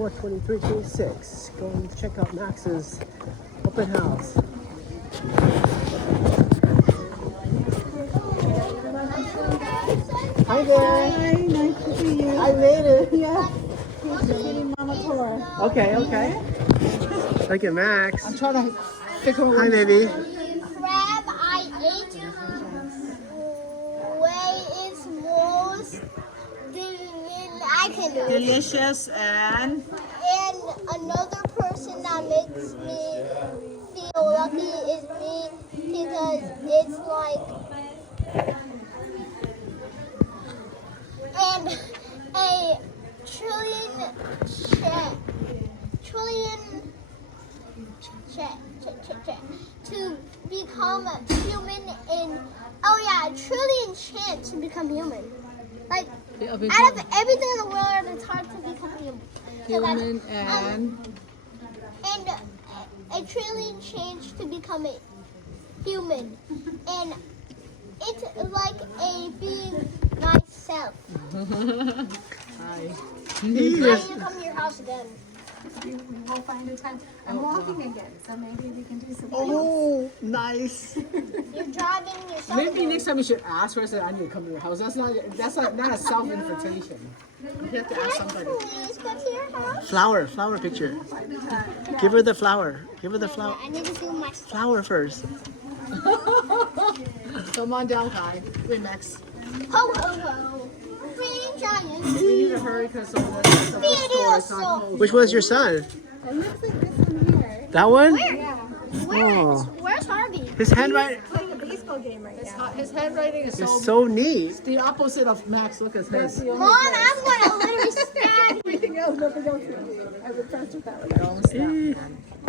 4/23/26. Going to check out Max's open house. Hi there. Hi, nice to see you. I made it. Yeah. He's getting Mama tour. Okay, okay. Look at Max. I'm trying to figure out. Hi, baby. Crab I ate way is most I can do it. Delicious and And another person that makes me feel lucky is me because it's like and a trillion to become human in trillion chance to become human. Like out of everything in the world, it's hard to become human. human and And a trillion chance to become a human, and it's like a being myself. hi. I need to come to your house again. We'll find a time. I'm walking again, so maybe we can do something. Oh, nice. You're driving yourself. Maybe next time you should ask first that I need to come to your house. That's not a self-invitation. You have to ask somebody. Please come to your house. Flower picture. Give her the flower. Give her the flower. I need to do my stuff. Flower first. Come on down, Kai. Wait, Max. Ho ho ho. Green giant. We need to hurry because the bookstore is not closed. Which was your son? It looks like this one here. That one? Where? Where's Harvey? His handwriting Playing a baseball game right now. His handwriting is is so neat. the opposite of Max. Look at his. Mom, I'm gonna literally stab you. Everything else, nothing else. I would trust with that one. Almost done.